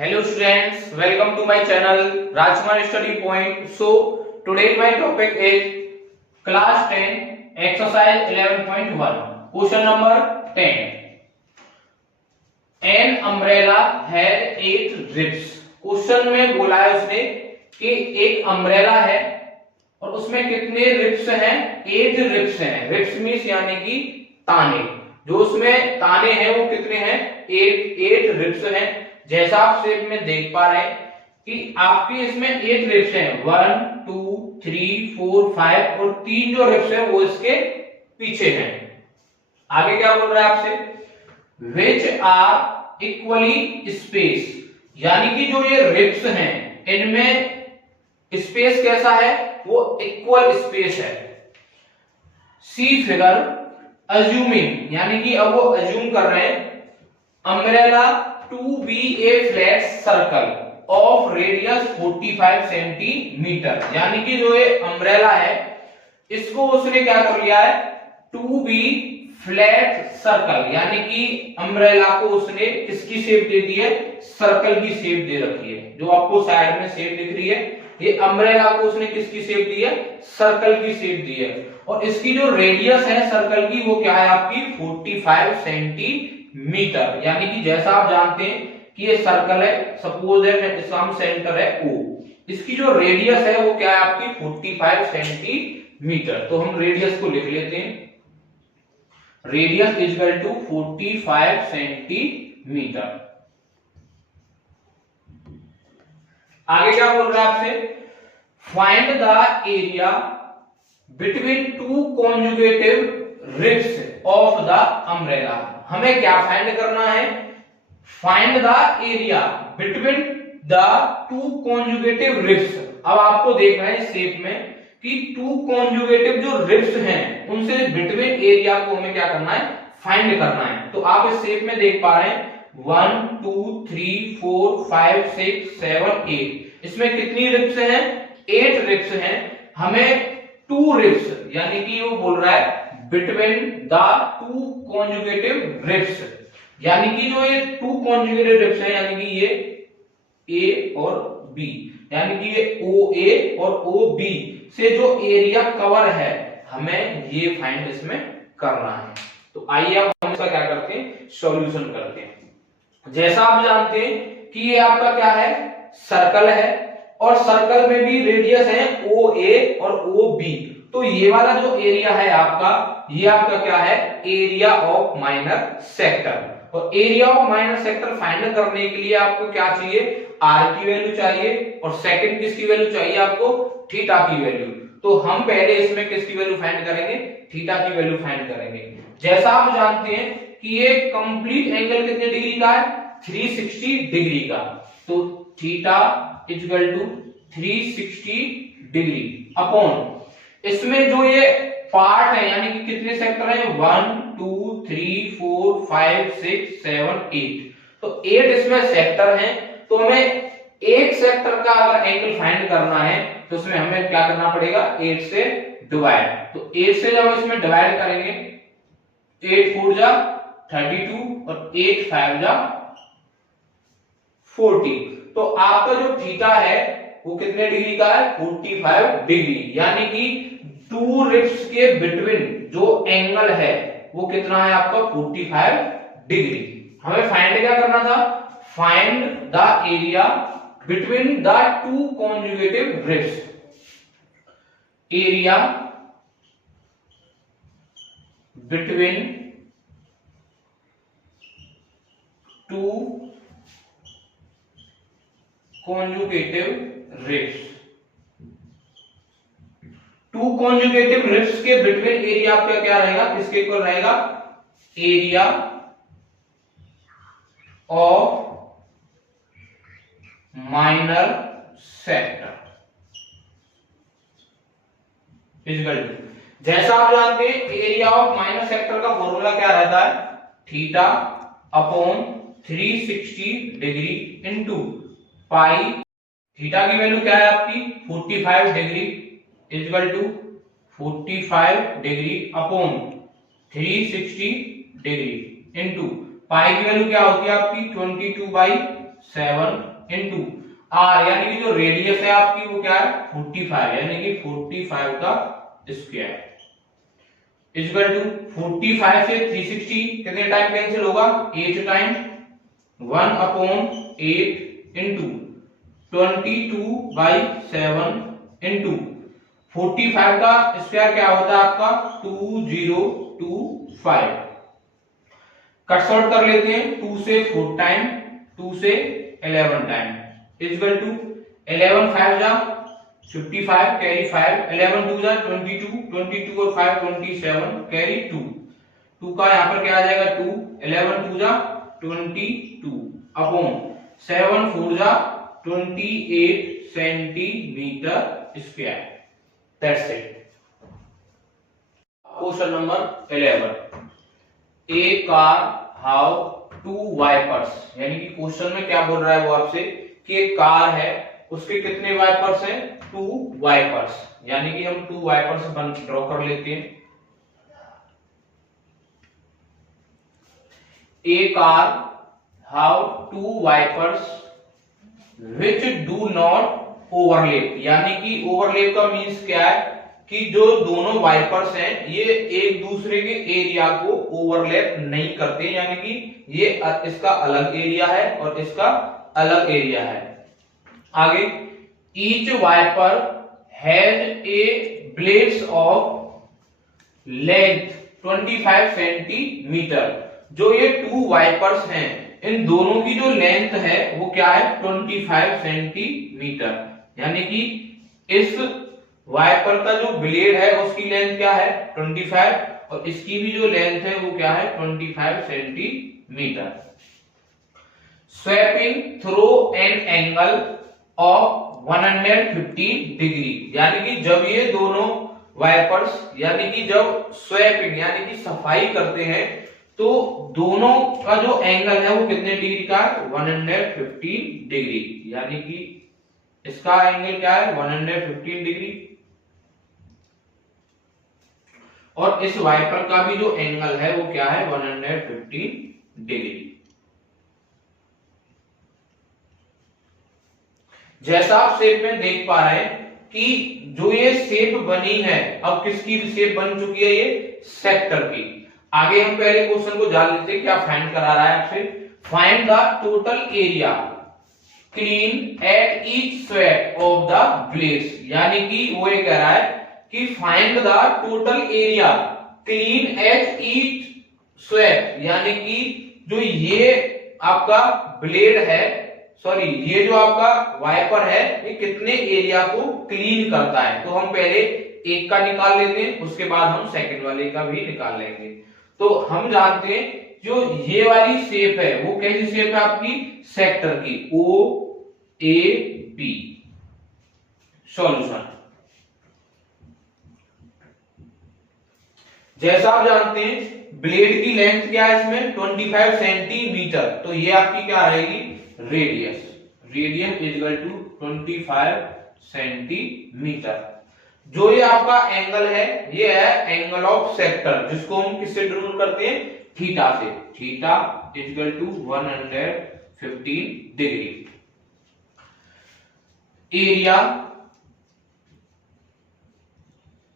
Hello students, welcome to my channel Rajkumar Study Point. So today my topic is class 10 exercise 11.1 question number 10. An umbrella had 8 ribs. Question में बोला है उसने कि एक umbrella है और उसमें कितने रिब्स हैं? 8 रिब्स हैं. रिब्स मींस यानी कि ताने. जो उसमें ताने हैं वो कितने हैं? 8 रिब्स हैं. जैसा आप शेप में देख पा रहे हैं कि आपकी इसमें 8 रिब्स हैं. 1 2 3 4 5 और 3 जो रिब्स हैं वो इसके पीछे हैं. आगे क्या बोल रहा है आपसे? विच आर इक्वली स्पेस, यानी कि जो ये रिब्स हैं इनमें स्पेस कैसा है? वो इक्वल स्पेस है. सी फिगर अज्यूमिंग, यानी कि अब वो अज्यूम कर रहे हैं umbrella to be a flat circle of radius 45 centimetre. यानी कि जो ये अम्ब्रेला है इसको उसने क्या कर लिया है? टू बी फ्लैट सर्कल, यानी कि अम्ब्रेला को उसने किसकी शेप दे दी है? सर्कल की शेप दे रखी है. जो आपको साइड में शेप दिख रही है ये अम्ब्रेला को उसने किसकी शेप दी है? सर्कल की शेप दी है. और इसकी जो रेडियस है सर्कल की वो क्या है आपकी? 45 सेंटीमीटर. यानी कि जैसा आप जानते हैं कि ये सर्कल है, सपोज है इसका सेंटर है O, इसकी जो रेडियस है वो क्या है आपकी? 45 सेंटीमीटर. तो हम रेडियस को लिख लेते हैं. Radius is equal to 45 centimetre. आगे क्या बोल रहा है आपसे? Find the area between two conjugative ribs of the umbrella. हमें क्या फाइंड करना है? Find the area between the two conjugative ribs. अब आपको देखना है शेप में कि टू कॉन्जुगेटिव जो रिब्स हैं उनसे बिटवीन एरिया को हमें क्या करना है? फाइंड करना है. तो आप इस शेप में देख पा रहे हैं 1 2 3 4 5 6 7 8. इसमें कितनी रिब्स हैं? 8 रिब्स हैं. हमें 2 रिब्स, यानी कि वो बोल रहा है between the two conjugative ribs, यानी कि जो ये टू कॉन्जुगेटिव रिब्स हैं यानी कि ये A और B, यानी कि ये OA और OB से जो एरिया कवर है हमें ये फाइंड इसमें करना है. तो आइए अब हम इसका क्या करते हैं? सॉल्यूशन करते हैं. जैसा आप जानते हैं कि ये आपका क्या है? सर्कल है और सर्कल में भी रेडियस है OA और OB. तो ये वाला जो एरिया है आपका, ये आपका क्या है? Area of minor sector. और area of minor sector find करने के लिए आपको क्या चाहिए? आर की वैल्यू चाहिए और सेकंड किसकी वैल्यू चाहिए आपको? थीटा की वैल्यू. तो हम पहले इसमें किसकी वैल्यू फाइंड करेंगे? थीटा की वैल्यू फाइंड करेंगे. जैसा आप जानते हैं कि ये कंप्लीट एंगल कितने डिग्री का है? 360 डिग्री का. तो theta is equal to 360 degree upon इसमें जो ये पार्ट है यानी कि कितने सेक्टर हैं? 1 2 3 4 5 6 7 8. तो 8 इसमें सेक्टर हैं. तो हमें एक सेक्टर का अगर एंगल फाइंड करना है तो उसमें हमें क्या करना पड़ेगा? 8 से डिवाइड. तो 8 से जब इसमें डिवाइड करेंगे 8 4 जा 32 और 8 5 जा 40. तो आपका जो थीटा है वो कितने डिग्री का है? 45 डिग्री. यानी कि टू रिब्स के बिटवीन जो एंगल है वो कितना है आपका? 45 डिग्री. हमें फाइंड क्या करना था? Find the area between the two conjugative ribs. Area between two conjugative ribs. Two conjugative ribs के बिटवीन एरिया आपका क्या रहेगा? किसके इक्वल रहेगा? Area of minor sector equal to, जैसा आप जानते हैं एरिया ऑफ माइनर सेक्टर का फॉर्मूला क्या रहता है? Theta upon 360 degree into pi. Theta की वैल्यू क्या है आपकी? 45 degree equal to 45 degree upon 360 degree into pi की वैल्यू क्या होती है आपकी? 22/8. 7 इंटू आर यानी कि जो रेडियस है आपकी वो क्या है 45 यानी कि 45 का स्क्वायर इक्वल टू 45 से 360 कितने टाइम कैंसिल होगा 8 टाइम 1/8 इंटू 22/7 इंटू 45 का स्क्वायर क्या होता है आपका 2025। कट शॉर्ट कर लेते हैं 2 से 4 टाइम 2 से 11 टाइम इक्वल टू 11 5 जा 55 कैरी 5 11 2 जा 22 22 और 5 27 कैरी 2 2 का यहां पर क्या आ जाएगा 2 11 2 जा 22 अपॉन 7 4 जा 28 centimetre square. That's it. Question number 11 a car how 2 wipers यानी कि क्वेश्चन में क्या बोल रहा है वो आपसे कि एक कार है उसके कितने वाइपर्स हैं 2 वाइपर्स यानी कि हम 2 वाइपर्स ड्रॉ कर लेते हैं। A car how 2 wipers which do not overlap यानी कि ओवरलैप का मींस क्या है कि जो दोनों वाइपर्स हैं ये एक दूसरे के एरिया को ओवरलैप नहीं करते यानी कि ये इसका अलग एरिया है और इसका अलग एरिया है। आगे each wiper has a blades of length 25 centimetre जो ये 2 वाइपर्स हैं इन दोनों की जो लेंथ है वो क्या है 25 सेंटीमीटर यानी कि इस वाइपर का जो ब्लेड है उसकी लेंथ क्या है 25 और इसकी भी जो लेंथ है वो क्या है 25 centimetre. Swapping through an angle of 115 degree यानी कि जब ये दोनों वाइपर्स यानी कि जब स्वैपिंग यानी कि सफाई करते हैं तो दोनों का जो एंगल है वो कितने डिग्री का है 115 डिग्री यानी कि इसका एंगल क्या है 115 डिग्री और इस वाइपर का भी जो एंगल है वो क्या है 115 डिग्री। जैसा आप शेप में देख पा रहे हैं कि जो ये शेप बनी है अब किसकी शेप बन चुकी है ये सेक्टर की। आगे हम पहले क्वेश्चन को जान लेते हैं क्या फाइंड करा रहा है आपसे। Find the total area clean at each sweep of the blades यानी कि वो ये कह रहा है कि find the total area clean at each sweep यानी कि जो ये आपका ब्लेड है सॉरी ये जो आपका वाइपर है ये कितने एरिया को क्लीन करता है। तो हम पहले एक का निकाल लेते हैं उसके बाद हम सेकंड वाले का भी निकाल लेंगे। तो हम जानते हैं जो ये वाली शेप है वो कैसी शेप है आपकी सेक्टर की ओ ए पी। सॉल्यूशन जैसा आप जानते हैं ब्लेड की लेंथ क्या है इसमें 25 सेंटीमीटर तो ये आपकी क्या रहेगी radius is equal to 25 centimetre. जो ये आपका एंगल है ये है एंगल ऑफ सेक्टर जिसको हम किससे डिनोट करते हैं थीटा से। Theta is equal to 115 degree. Area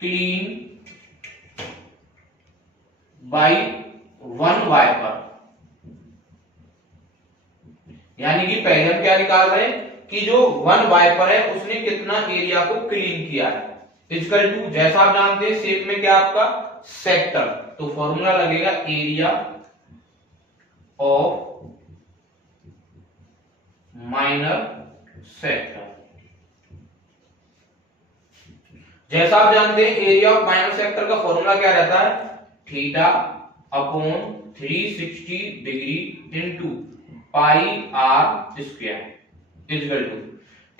clean by 1 wiper यानी कि पहले हम क्या निकाल रहे हैं कि जो 1 वाइपर है उसने कितना एरिया को क्लीन किया है इक्वल टू जैसा आप जानते हैं शेप में क्या आपका सेक्टर तो फॉर्मूला लगेगा एरिया ऑफ माइनर सेक्टर। जैसा आप जानते हैं एरिया ऑफ माइनर सेक्टर का फॉर्मूला क्या रहता है theta upon 360 degree into pi r square equal to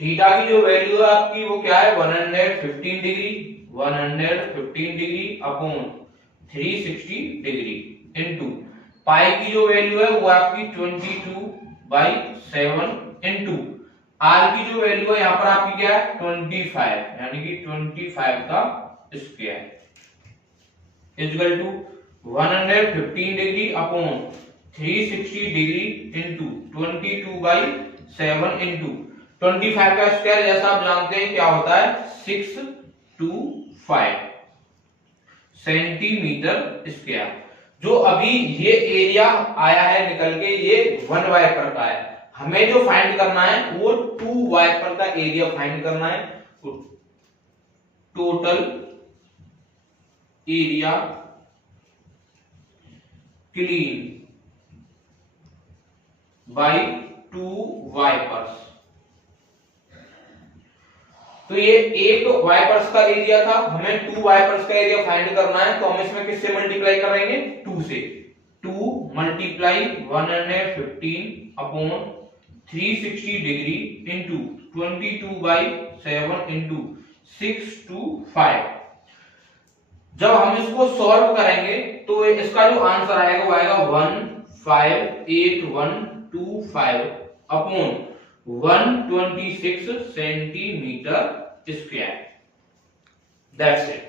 theta की जो वैल्यू है आपकी वो क्या है 115 degree upon 360 degree into pi की जो वैल्यू है वो आपकी 22/7 इंटू आर की जो वैल्यू है यहां पर आपकी क्या है 25 यानी कि 25 का square equal to 115 degree upon 360 degree into 22/7 7 into 25 का स्क्वायर जैसा आप जानते हैं क्या होता है 625 सेंटीमीटर स्क्वायर। जो अभी ये एरिया आया है निकल के ये 1 वाइपर का है, हमें जो फाइंड करना है वो 2 वाइपर का एरिया फाइंड करना है। Total area clean by 2 wipers. तो ये एक वाइपर्स का एरिया था, हमें 2 वाइपर्स का एरिया फाइंड करना है, तो हम इसमें किससे मल्टीप्लाई करेंगे 2 से। 2 multiply 115 upon 360 degree into 22/7 into 625। जब हम इसको सॉल्व करेंगे तो इसका जो आंसर आएगा वो आएगा 158125 upon 126 centimetre square. That's it.